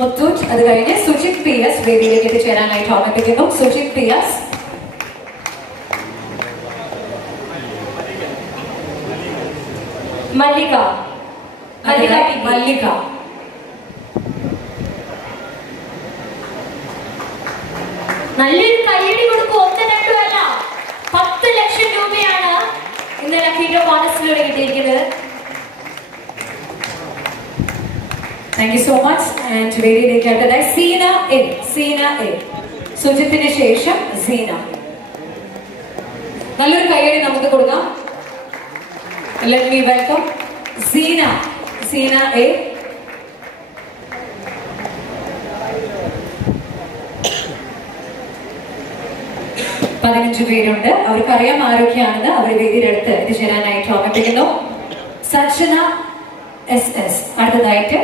മുത്തൂറ്റ് അത് കഴിഞ്ഞ് Sujith P S വേദിയിലേക്ക് എത്തിച്ചേരാനായിട്ട് ഓർമ്മിപ്പിക്കുന്നു. സുജിത് പി എസ്, മല്ലിക മല്ലിക നല്ലൊരു കയ്യടി കൊടുക്കും. 1, 2 അല്ല 10 ലക്ഷം രൂപയാണ് ഇന്ന് ലക്കി ഡ്രോ ബോണസിലൂടെ കിട്ടിയിരിക്കുന്നത്. Thank you so much. And വേദിയിലേക്ക് അടുത്തതായി സീന എ സുജിത്തിന് ശേഷം സീന. നല്ലൊരു കയ്യടി നമുക്ക് കൊടുക്കാം. Let me welcome Zina A. പതിനഞ്ച് പേരുണ്ട്. അവർക്കറിയാം ആരൊക്കെയാണെന്ന്. അവർ വേദിയുടെ അടുത്ത് എത്തിച്ചേരാനായിട്ട് ഓർമ്മിപ്പിക്കുന്നു. സജ്ജന SS അടുത്തതായിട്ട്